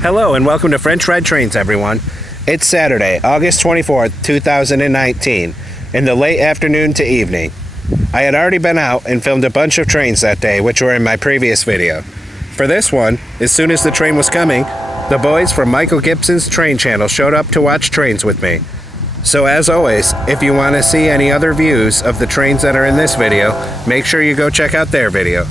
Hello and welcome to French Red Trains, everyone. It's Saturday, August 24th, 2019, in the late afternoon to evening. I had already been out and filmed a bunch of trains that day, which were in my previous video. For this one, as soon as the train was coming, the boys from Micheal Gibson's train channel showed up to watch trains with me. So as always, if you want to see any other views of the trains that are in this video, make sure you go check out their video.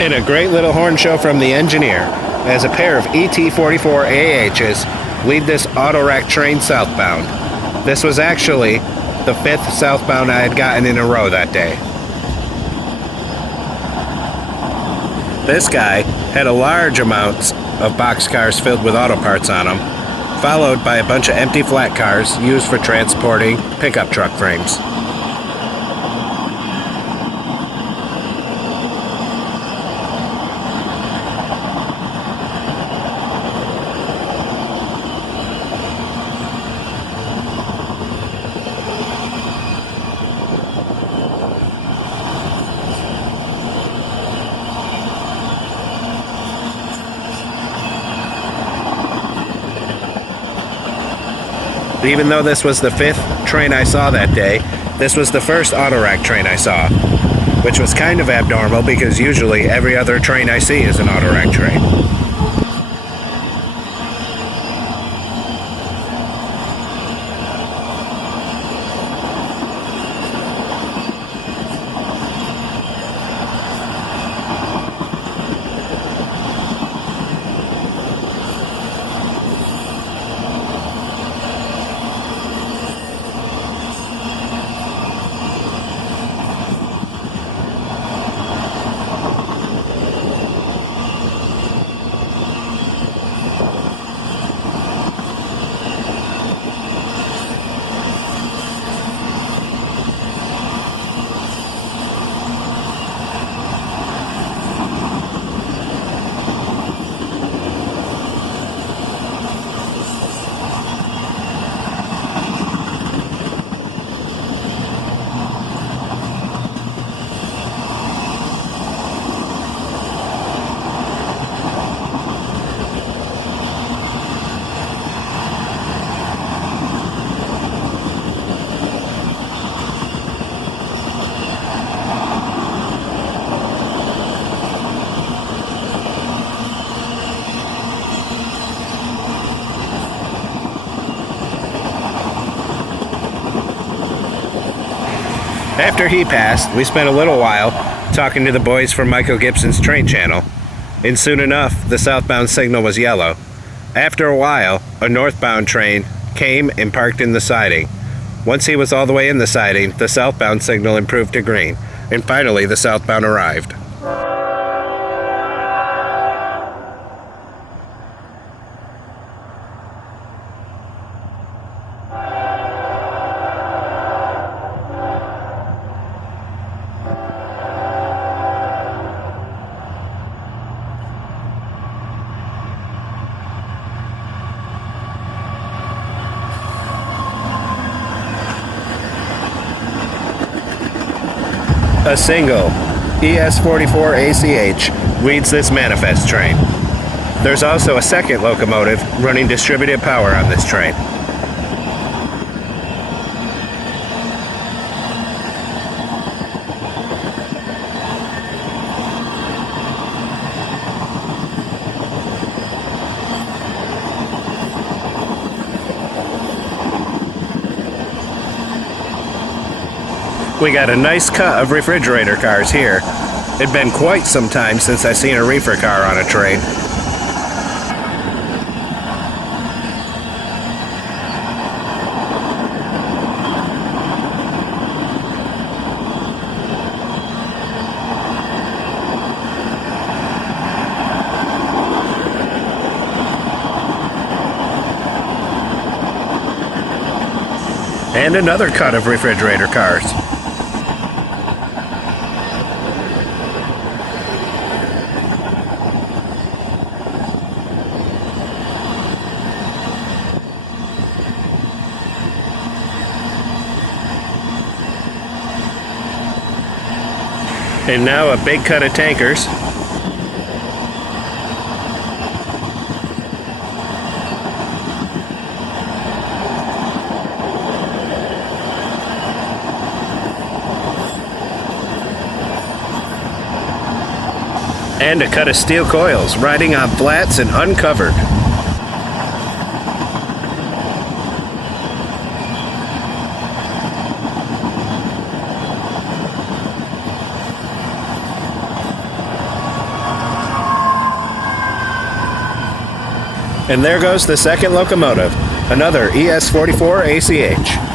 And a great little horn show from the engineer, as a pair of c40-8s lead this auto-rack train southbound. This was actually the 5th southbound I had gotten in a row that day. This guy had a large amount of boxcars filled with auto parts on them, followed by a bunch of empty flat cars used for transporting pickup truck frames. Even though this was the 5th train I saw that day, this was the first auto-rack train I saw, which was kind of abnormal because usually every other train I see is an auto-rack train. After he passed, we spent a little while talking to the boys from Micheal Gibson's train channel, and soon enough, the southbound signal was yellow. After a while, a northbound train came and parked in the siding. Once he was all the way in the siding, the southbound signal improved to green, and finally the southbound arrived. A single ES44ACH leads this manifest train. There's also a second locomotive running distributed power on this train. We got a nice cut of refrigerator cars here. It'd been quite some time since I seen a reefer car on a train. And another cut of refrigerator cars. And now a big cut of tankers. And a cut of steel coils riding on flats and uncovered. And there goes the second locomotive, another ES44 ACH.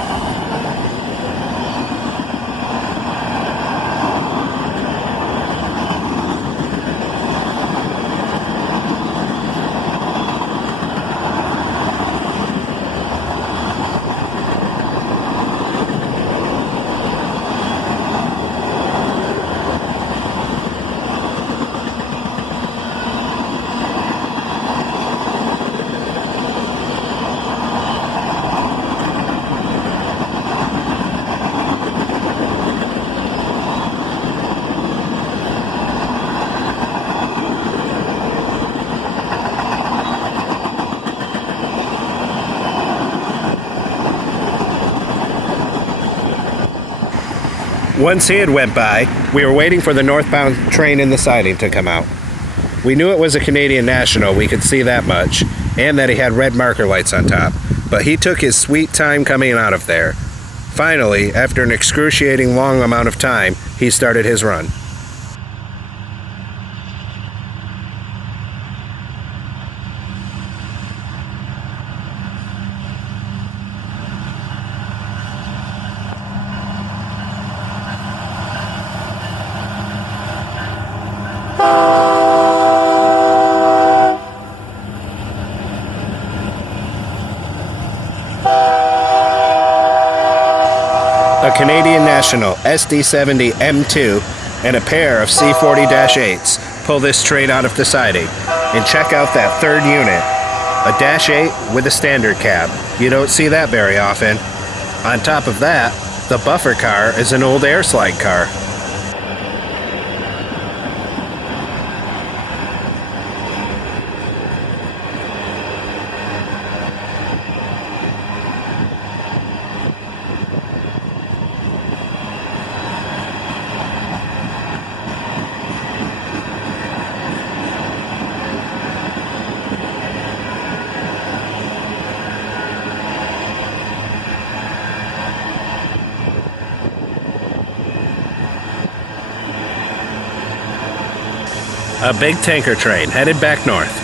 Once he had went by, we were waiting for the northbound train in the siding to come out. We knew it was a Canadian National, we could see that much, and that he had red marker lights on top, but he took his sweet time coming out of there. Finally, after an excruciating long amount of time, he started his run. A Canadian National SD70 M2 and a pair of C40-8s pull this train out of the siding. And check out that third unit, a Dash 8 with a standard cab. You don't see that very often. On top of that, the buffer car is an old air slide car. A big tanker train headed back north.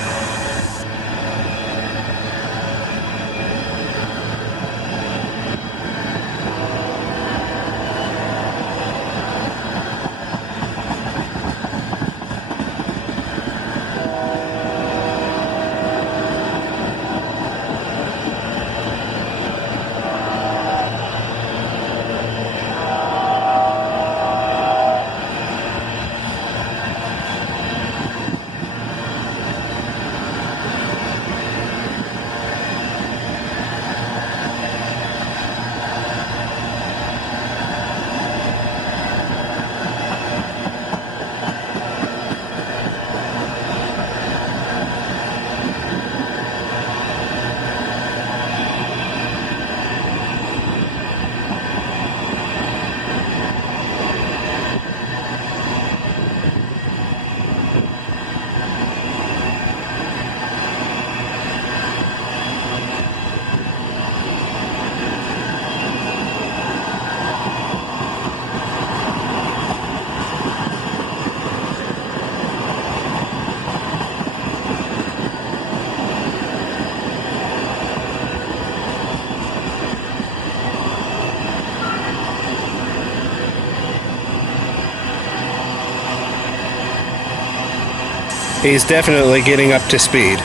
He's definitely getting up to speed.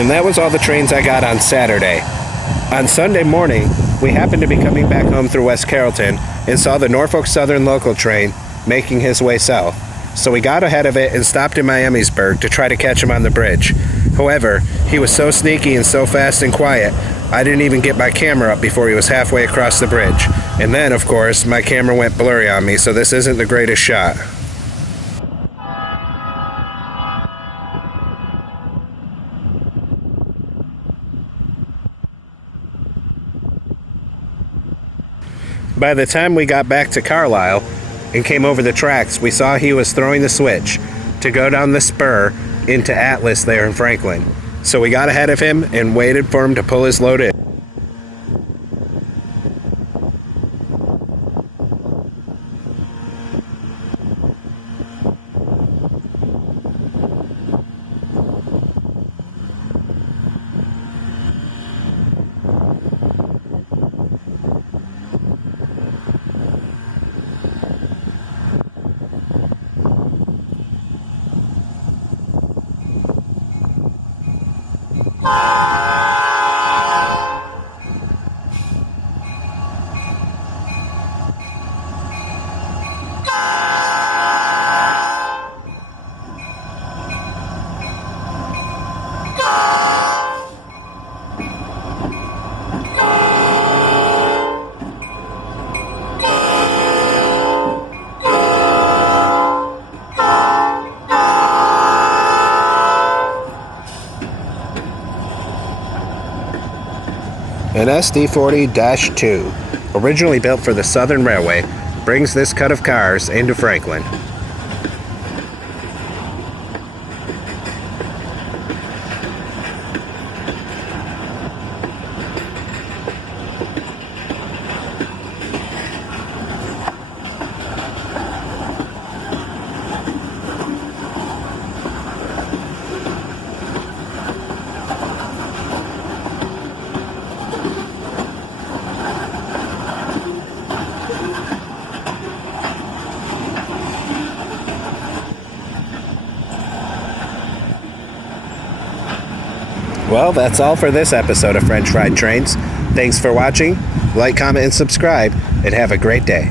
And that was all the trains I got on Saturday. On Sunday morning, we happened to be coming back home through West Carrollton and saw the Norfolk Southern local train making his way south. So we got ahead of it and stopped in Miamisburg to try to catch him on the bridge. However, he was so sneaky and so fast and quiet, I didn't even get my camera up before he was halfway across the bridge. And then, of course, my camera went blurry on me, so this isn't the greatest shot. By the time we got back to Carlisle and came over the tracks, we saw he was throwing the switch to go down the spur into Atlas there in Franklin. So we got ahead of him and waited for him to pull his load in. An SD40-2, originally built for the Southern Railway, brings this cut of cars into Franklin. Well, that's all for this episode of French Fried Trains. Thanks for watching. Like, comment, and subscribe, and have a great day.